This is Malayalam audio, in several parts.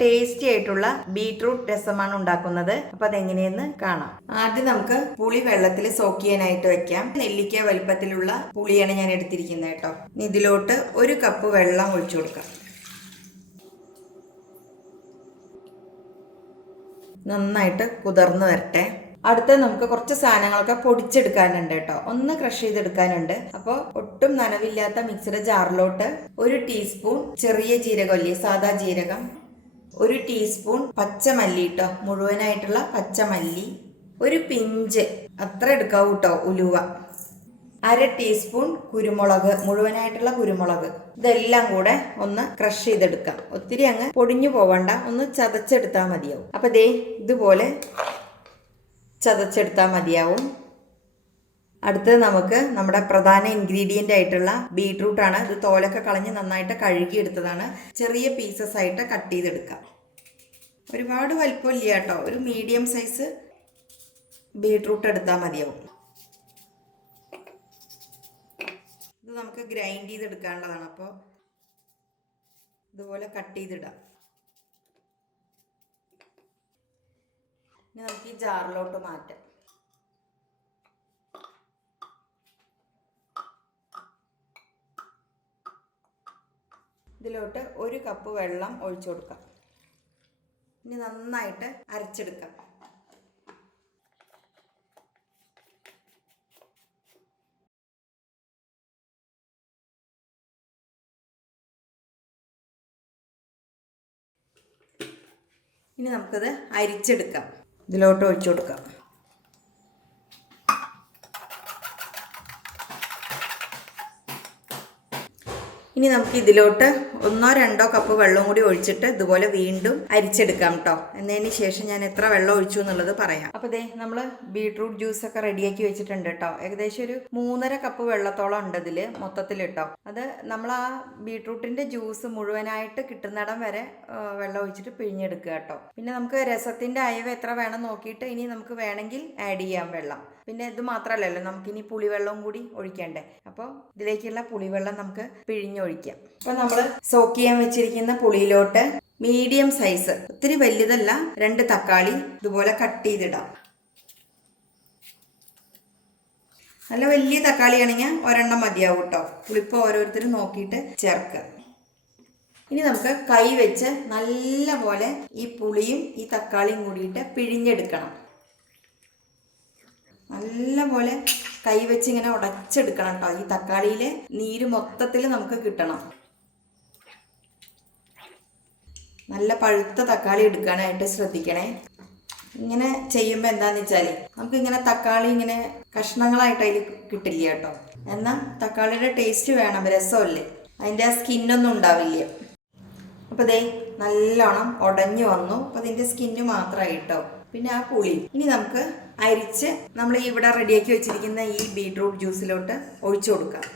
ടേസ്റ്റി ആയിട്ടുള്ള ബീട്രൂട്ട് രസമാണ് ഉണ്ടാക്കുന്നത്. അപ്പോൾ അതെങ്ങനെയെന്ന് കാണാം. ആദ്യം നമുക്ക് പുളി വെള്ളത്തിൽ സോക്ക് ചെയ്യാനായിട്ട് വെക്കാം. നെല്ലിക്ക വലുപ്പത്തിലുള്ള പുളിയാണ് ഞാൻ എടുത്തിരിക്കുന്നത് കേട്ടോ. ഇതിലോട്ട് 1 കപ്പ് വെള്ളം ഒഴിച്ചു കൊടുക്കാം. നന്നായിട്ട് കുതിർന്ന് വരട്ടെ. അടുത്ത നമുക്ക് കുറച്ച് സാധനങ്ങളൊക്കെ പൊടിച്ചെടുക്കാനുണ്ട് കേട്ടോ. ഒന്ന് ക്രഷ് ചെയ്തെടുക്കാനുണ്ട്. അപ്പോൾ ഒട്ടും നനവില്ലാത്ത മിക്സിയുടെ ജാറിലോട്ട് 1 ടീസ്പൂൺ ചെറിയ ജീരകമല്ലേ, സാദാ ജീരകം, 1 ടീസ്പൂൺ പച്ചമല്ലി കേട്ടോ, മുഴുവനായിട്ടുള്ള പച്ചമല്ലി, 1 പിഞ്ച് അത്ര എടുക്കാവൂ കേട്ടോ ഉലുവ, 1/2 ടീസ്പൂൺ കുരുമുളക്, മുഴുവനായിട്ടുള്ള കുരുമുളക്. ഇതെല്ലാം കൂടെ ഒന്ന് ക്രഷ് ചെയ്തെടുക്കാം. ഒത്തിരി അങ്ങ് പൊടിഞ്ഞു പോവണ്ട, ഒന്ന് ചതച്ചെടുത്താൽ മതിയാവും. അപ്പൊ ദേ ഇതുപോലെ ചതച്ചെടുത്താൽ മതിയാവും. അടുത്തത് നമുക്ക് നമ്മുടെ പ്രധാന ഇൻഗ്രീഡിയൻ്റ് ആയിട്ടുള്ള ബീട്രൂട്ടാണ്. ഇത് തോലൊക്കെ കളഞ്ഞ് നന്നായിട്ട് കഴുകിയെടുത്തതാണ്. ചെറിയ പീസസ് ആയിട്ട് കട്ട് ചെയ്തെടുക്കാം. ഒരുപാട് വലിപ്പമില്ല കേട്ടോ, ഒരു മീഡിയം സൈസ് ബീട്രൂട്ട് എടുത്താൽ മതിയാവും. ഇത് നമുക്ക് ഗ്രൈൻഡ് ചെയ്തെടുക്കാനുള്ളതാണ്. അപ്പോൾ ഇതുപോലെ കട്ട് ചെയ്തിടാം. ഇനി നമുക്ക് ഈ ജാറിലോട്ട് മാറ്റാം. ഇതിലോട്ട് 1 കപ്പ് വെള്ളം ഒഴിച്ചു കൊടുക്കാം. ഇനി നന്നായിട്ട് അരച്ചെടുക്കാം. ഇനി നമുക്കത് അരിച്ചെടുക്കാം. ഇതിലോട്ട് ഒഴിച്ചു കൊടുക്കാം. ഇനി നമുക്ക് ഇതിലോട്ട് 1-2 കപ്പ് വെള്ളം കൂടി ഒഴിച്ചിട്ട് ഇതുപോലെ വീണ്ടും അരിച്ചെടുക്കാം കേട്ടോ. എന്നതിന് ശേഷം ഞാൻ എത്ര വെള്ളം ഒഴിച്ചു എന്നുള്ളത് പറയാം. അപ്പോൾ ദേ നമ്മൾ ബീട്രൂട്ട് ജ്യൂസൊക്കെ റെഡിയാക്കി വെച്ചിട്ടുണ്ട് കേട്ടോ. ഏകദേശം ഒരു 3.5 കപ്പ് വെള്ളത്തോളം ഉണ്ട് ഇതിൽ മൊത്തത്തിൽ കേട്ടോ. അത് നമ്മൾ ആ ബീട്രൂട്ടിൻ്റെ ജ്യൂസ് മുഴുവനായിട്ട് കിട്ടുന്നിടം വരെ വെള്ളം ഒഴിച്ചിട്ട് പിഴിഞ്ഞെടുക്കുക കേട്ടോ. പിന്നെ നമുക്ക് രസത്തിൻ്റെ അയവ് എത്ര വേണം നോക്കിയിട്ട് ഇനി നമുക്ക് വേണമെങ്കിൽ ആഡ് ചെയ്യാം വെള്ളം. പിന്നെ ഇത് മാത്രമല്ലല്ലോ, നമുക്കിനി പുളിവെള്ളവും കൂടി ഒഴിക്കണ്ടേ. അപ്പോൾ ഇതിലേക്കുള്ള പുളിവെള്ളം നമുക്ക് പിഴിഞ്ഞൊഴിക്കാം. അപ്പോൾ നമ്മൾ സോക്ക് ചെയ്യാൻ വെച്ചിരിക്കുന്ന പുളിയിലോട്ട് മീഡിയം സൈസ്, ഒത്തിരി വലുതല്ല, 2 തക്കാളി ഇതുപോലെ കട്ട് ചെയ്തിടാം. നല്ല വലിയ തക്കാളിയാണെങ്കിൽ 1 മതിയാവും കേട്ടോ. പുളിപ്പ് ഓരോരുത്തരും നോക്കിയിട്ട് ചേർക്കുക. ഇനി നമുക്ക് കൈ വെച്ച് നല്ല പോലെ ഈ പുളിയും ഈ തക്കാളിയും കൂടിയിട്ട് പിഴിഞ്ഞെടുക്കണം. നല്ല പോലെ കൈ വെച്ച് ഇങ്ങനെ ഉടച്ചെടുക്കണം കേട്ടോ. ഈ തക്കാളിയിലെ നീര് മൊത്തത്തിൽ നമുക്ക് കിട്ടണം. നല്ല പഴുത്ത തക്കാളി എടുക്കാനായിട്ട് ശ്രദ്ധിക്കണേ. ഇങ്ങനെ ചെയ്യുമ്പോൾ എന്താന്ന് വെച്ചാൽ നമുക്കിങ്ങനെ തക്കാളി ഇങ്ങനെ കഷ്ണങ്ങളായിട്ട് അതിൽ കിട്ടില്ല കേട്ടോ. എന്നാൽ തക്കാളിയുടെ ടേസ്റ്റ് വേണം, രസമല്ലേ, അതിൻ്റെ ആ സ്കിന്നൊന്നും ഉണ്ടാവില്ല. അപ്പോൾ ദേ നല്ലോണം ഉടഞ്ഞു വന്നു. അപ്പോൾ അതിൻ്റെ സ്കിന്ന് മാത്രമായി കേട്ടോ. പിന്നെ ആ പുളി ഇനി നമുക്ക് അരിച്ച് നമ്മൾ ഇവിടെ റെഡിയാക്കി വെച്ചിരിക്കുന്ന ഈ ബീട്രൂട്ട് ജ്യൂസിലോട്ട് ഒഴിച്ചു കൊടുക്കാം.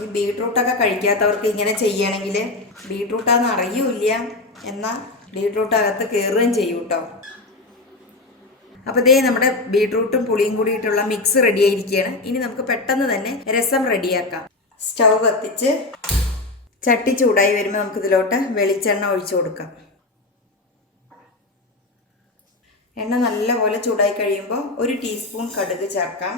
ഈ ബീട്രൂട്ടൊക്കെ കഴിക്കാത്തവർക്ക് ഇങ്ങനെ ചെയ്യുകയാണെങ്കിൽ ബീട്രൂട്ടാന്ന് അറിയൂല്ല, എന്നാൽ ബീട്രൂട്ട് അകത്ത് കയറുകയും ചെയ്യും കേട്ടോ. അപ്പോൾ ഇതേ നമ്മുടെ ബീട്രൂട്ടും പുളിയും കൂടിയിട്ടുള്ള മിക്സ് റെഡി ആയിരിക്കുകയാണ്. ഇനി നമുക്ക് പെട്ടെന്ന് തന്നെ രസം റെഡിയാക്കാം. സ്റ്റൗ കത്തിച്ച് ചട്ടി ചൂടായി വരുമ്പോൾ നമുക്കിതിലോട്ട് വെളിച്ചെണ്ണ ഒഴിച്ചു കൊടുക്കാം. എണ്ണ നല്ലപോലെ ചൂടായി കഴിയുമ്പോൾ 1 ടീസ്പൂൺ കടുക് ചേർക്കാം.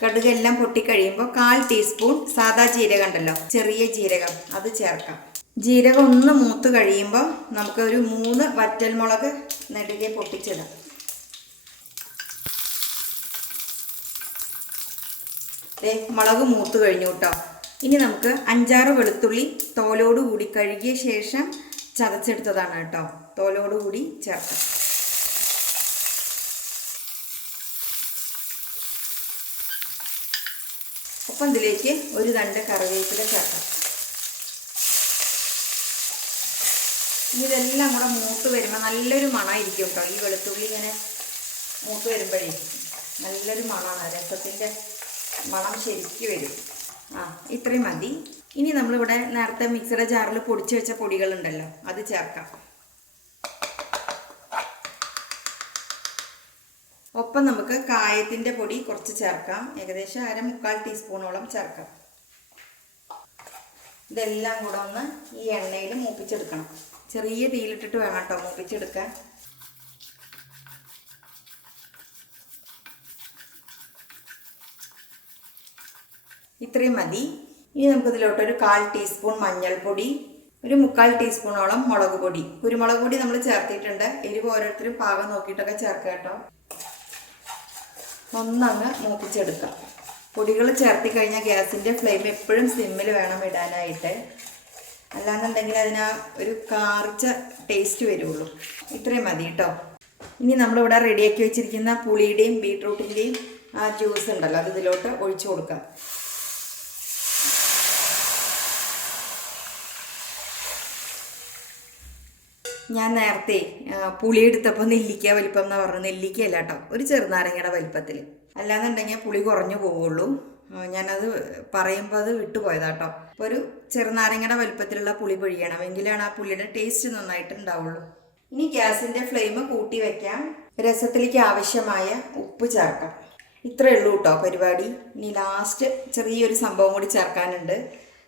കടുക് എല്ലാം പൊട്ടിക്കഴിയുമ്പോൾ 1/4 ടീസ്പൂൺ സാദാ ജീരകം ഉണ്ടല്ലോ, ചെറിയ ജീരകം, അത് ചേർക്കാം. ജീരകം ഒന്ന് മൂത്ത് കഴിയുമ്പോൾ നമുക്ക് ഒരു 3 വറ്റൽമുളക് നെടുകെ പൊട്ടിച്ചിടാം. മുളക് മൂത്ത് കഴിഞ്ഞു കേട്ടോ. ഇനി നമുക്ക് 5-6 വെളുത്തുള്ളി തോലോട് കൂടി കഴുകിയ ശേഷം ചതച്ചെടുത്തതാണ് കേട്ടോ. തോലോട് കൂടി ചേർക്കാം. ഒപ്പം ഇതിലേക്ക് 1 തണ്ട് കറിവേപ്പില ചേർക്കാം. ഇതെല്ലാം കൂടെ മൂത്ത് വരുമ്പോൾ നല്ലൊരു മണമായിരിക്കും കേട്ടോ. ഈ വെളുത്തുള്ളി ഇങ്ങനെ മൂത്ത് വരുമ്പോഴേ നല്ലൊരു മണമാണ്, രസത്തിൻ്റെ മണം ശരിക്കും വരും. ഇത്രയും മതി. ഇനി നമ്മളിവിടെ നേരത്തെ മിക്സിയുടെ ജാറിൽ പൊടിച്ച് വെച്ച പൊടികളുണ്ടല്ലോ, അത് ചേർക്കാം. ഒപ്പം നമുക്ക് കായത്തിൻ്റെ പൊടി കുറച്ച് ചേർക്കാം. ഏകദേശം 1/4 ടീസ്പൂണോളം ചേർക്കാം. ഇതെല്ലാം കൂടെ ഒന്ന് ഈ എണ്ണയിൽ മൂപ്പിച്ചെടുക്കണം. ചെറിയ തീയിലിട്ടിട്ട് വേണം കേട്ടോ മൂപ്പിച്ചെടുക്കാൻ. ഇത്രയും മതി. ഇനി നമുക്കിതിലോട്ടൊരു 1/4 ടീസ്പൂൺ മഞ്ഞൾപ്പൊടി, ഒരു 3/4 ടീസ്പൂണോളം മുളക് പൊടി. കുരുമുളക് പൊടി നമ്മൾ ചേർത്തിട്ടുണ്ട്. എരിവ് ഓരോരുത്തരും പാകം നോക്കിയിട്ടൊക്കെ ചേർക്കുക കേട്ടോ. ഒന്നങ്ങ് മൂപ്പിച്ചെടുക്കാം. പൊടികൾ ചേർത്തി കഴിഞ്ഞാൽ ഗ്യാസിൻ്റെ ഫ്ലെയിം എപ്പോഴും സിമ്മിൽ വേണം ഇടാനായിട്ട്. അല്ലാന്നുണ്ടെങ്കിൽ അതിന് ഒരു കാർച്ച ടേസ്റ്റ് വരുള്ളൂ. ഇത്രയും മതി കേട്ടോ. ഇനി നമ്മളിവിടെ റെഡിയാക്കി വെച്ചിരിക്കുന്ന പുളിയുടെയും ബീട്രൂട്ടിൻ്റെയും ആ ജ്യൂസ് ഉണ്ടല്ലോ, അത് ഇതിലോട്ട് ഒഴിച്ചു കൊടുക്കാം. ഞാൻ നേരത്തെ പുളി എടുത്തപ്പോൾ നെല്ലിക്ക വലിപ്പം എന്ന് പറഞ്ഞു. നെല്ലിക്കയല്ല കേട്ടോ, ഒരു ചെറുനാരങ്ങയുടെ വലിപ്പത്തിൽ. അല്ലാന്നുണ്ടെങ്കിൽ പുളി കുറഞ്ഞു പോവുള്ളൂ. ഞാനത് പറയുമ്പോൾ അത് വിട്ടുപോയതാട്ടോ. അപ്പോൾ ഒരു ചെറുനാരങ്ങയുടെ വലിപ്പത്തിലുള്ള പുളി പൊഴിയണം, എങ്കിലാണ് ആ പുളിയുടെ ടേസ്റ്റ് നന്നായിട്ട് ഉണ്ടാവുള്ളൂ. ഇനി ഗ്യാസിൻ്റെ ഫ്ലെയിം കൂട്ടി വയ്ക്കാം. രസത്തിലേക്ക് ആവശ്യമായ ഉപ്പ് ചേർക്കാം. ഇത്രയേ ഉള്ളൂ കേട്ടോ പരിപാടി. ഇനി ലാസ്റ്റ് ചെറിയൊരു സംഭവം കൂടി ചേർക്കാനുണ്ട്.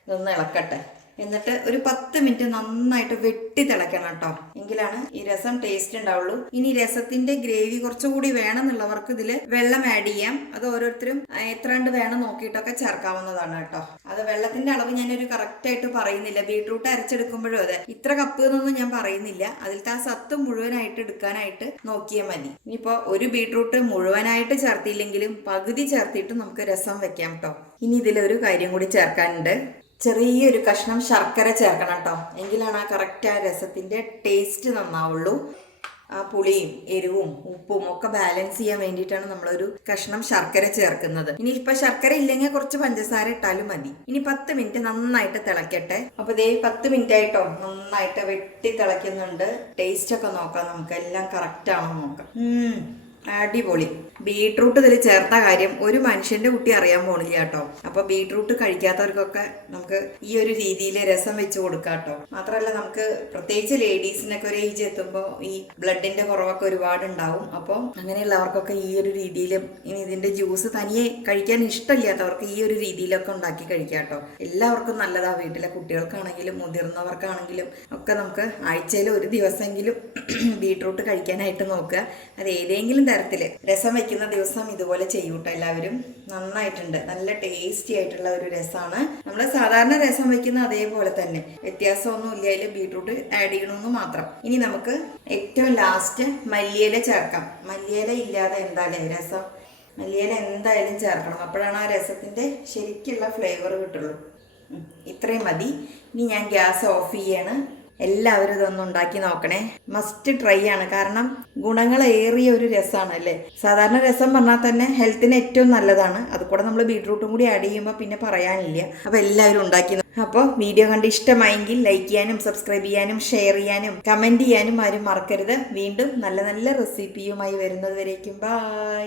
ഇതൊന്ന് ഇളക്കട്ടെ. എന്നിട്ട് ഒരു 10 മിനിറ്റ് നന്നായിട്ട് വെട്ടി തിളയ്ക്കണം കേട്ടോ, എങ്കിലാണ് ഈ രസം ടേസ്റ്റ് ഉണ്ടാവുള്ളൂ. ഇനി രസത്തിന്റെ ഗ്രേവി കുറച്ചുകൂടി വേണമെന്നുള്ളവർക്ക് ഇതിൽ വെള്ളം ആഡ് ചെയ്യാം. അത് ഓരോരുത്തരും എത്രണ്ട് വേണം നോക്കിയിട്ടൊക്കെ ചേർക്കാവുന്നതാണ് കേട്ടോ. അത് വെള്ളത്തിന്റെ അളവ് ഞാനൊരു കറക്റ്റായിട്ട് പറയുന്നില്ല. ബീട്രൂട്ട് അരച്ചെടുക്കുമ്പോഴും അതെ ഇത്ര കപ്പ് എന്നൊന്നും ഞാൻ പറയുന്നില്ല. അതിലത്തെ ആ സത്ത് മുഴുവനായിട്ട് എടുക്കാനായിട്ട് നോക്കിയാൽ മതി. ഇനിയിപ്പോൾ ഒരു ബീട്രൂട്ട് മുഴുവനായിട്ട് ചേർത്തില്ലെങ്കിലും പകുതി ചേർത്തിട്ട് നമുക്ക് രസം വെക്കാം കേട്ടോ. ഇനി ഇതിലൊരു കാര്യം കൂടി ചേർക്കാനുണ്ട്. ചെറിയൊരു കഷ്ണം ശർക്കര ചേർക്കണം കേട്ടോ, എങ്കിലാണ് ആ കറക്റ്റ് ആ രസത്തിൻ്റെ ടേസ്റ്റ് നന്നാവുള്ളൂ. ആ പുളിയും എരിവും ഉപ്പും ഒക്കെ ബാലൻസ് ചെയ്യാൻ വേണ്ടിയിട്ടാണ് നമ്മളൊരു കഷ്ണം ശർക്കര ചേർക്കുന്നത്. ഇനി ഇപ്പം ശർക്കര ഇല്ലെങ്കിൽ കുറച്ച് പഞ്ചസാര ഇട്ടാലും മതി. ഇനി 10 മിനിറ്റ് നന്നായിട്ട് തിളക്കട്ടെ. അപ്പോൾ ഇതേ 10 മിനിറ്റ് ആയിട്ടോ നന്നായിട്ട് വെട്ടി തിളയ്ക്കുന്നുണ്ട്. ടേസ്റ്റ് ഒക്കെ നോക്കാം നമുക്ക്, എല്ലാം കറക്റ്റ് ആണോ നോക്കാം. അടിപൊളി. ബീട്രൂട്ട് ഇതിൽ ചേർത്ത കാര്യം ഒരു മനുഷ്യന്റെ കുട്ടി അറിയാൻ പോണില്ല കേട്ടോ. അപ്പൊ ബീട്രൂട്ട് കഴിക്കാത്തവർക്കൊക്കെ നമുക്ക് ഈ ഒരു രീതിയിൽ രസം വെച്ച് കൊടുക്കാം കേട്ടോ. മാത്രമല്ല നമുക്ക് പ്രത്യേകിച്ച് ലേഡീസിനൊക്കെ ഒരു ഏജ് എത്തുമ്പോൾ ഈ ബ്ലഡിന്റെ കുറവൊക്കെ ഒരുപാട് ഉണ്ടാവും. അപ്പോൾ അങ്ങനെയുള്ളവർക്കൊക്കെ ഈ ഒരു രീതിയിൽ, ഇനി ഇതിന്റെ ജ്യൂസ് തനിയെ കഴിക്കാൻ ഇഷ്ടമില്ലാത്തവർക്ക് ഈ ഒരു രീതിയിലൊക്കെ ഉണ്ടാക്കി കഴിക്കാം കേട്ടോ. എല്ലാവർക്കും നല്ലതാ. വീട്ടിലെ കുട്ടികൾക്കാണെങ്കിലും മുതിർന്നവർക്കാണെങ്കിലും ഒക്കെ നമുക്ക് ആഴ്ചയിൽ ഒരു ദിവസമെങ്കിലും ബീട്രൂട്ട് കഴിക്കാനായിട്ട് നോക്കുക. അത് ഏതെങ്കിലും തരത്തിൽ രസം വെക്കുന്ന ദിവസം ഇതുപോലെ ചെയ്യൂട്ടോ എല്ലാവരും. നന്നായിട്ടുണ്ട്. നല്ല ടേസ്റ്റി ആയിട്ടുള്ള ഒരു രസമാണ്. നമ്മൾ സാധാരണ രസം വെക്കുന്ന അതേപോലെ തന്നെ, വ്യത്യാസമൊന്നും ഇല്ല. അതിൽ ബീട്രൂട്ട് ആഡ് ചെയ്യണമെന്ന് മാത്രം. ഇനി നമുക്ക് ഏറ്റവും ലാസ്റ്റ് മല്ലിയില ചേർക്കാം. മല്ലിയില ഇല്ലാതെ എന്തായാലും രസം, മല്ലിയില എന്തായാലും ചേർക്കണം. അപ്പോഴാണ് ആ രസത്തിന്റെ ശരിക്കുള്ള ഫ്ലേവർ കിട്ടുള്ളൂ. ഇത്രയും മതി. ഇനി ഞാൻ ഗ്യാസ് ഓഫ് ചെയ്യാണ്. എല്ലാവരും ഇതൊന്നും ഉണ്ടാക്കി നോക്കണേ. മസ്റ്റ് ട്രൈ ആണ്. കാരണം ഗുണങ്ങളേറിയ ഒരു രസമാണ് അല്ലേ. സാധാരണ രസം പറഞ്ഞാൽ തന്നെ ഹെൽത്തിന് ഏറ്റവും നല്ലതാണ്. അത് കൂടെ നമ്മൾ ബീട്രൂട്ടും കൂടി ആഡ് ചെയ്യുമ്പോൾ പിന്നെ പറയാനില്ല. അപ്പോൾ എല്ലാവരും ഉണ്ടാക്കി. അപ്പോൾ വീഡിയോ കണ്ട് ഇഷ്ടമായെങ്കിൽ ലൈക്ക് ചെയ്യാനും സബ്സ്ക്രൈബ് ചെയ്യാനും ഷെയർ ചെയ്യാനും കമൻറ്റ് ചെയ്യാനും ആരും മറക്കരുത്. വീണ്ടും നല്ല നല്ല റെസിപ്പിയുമായി വരുന്നത് വരേക്കും ബൈ.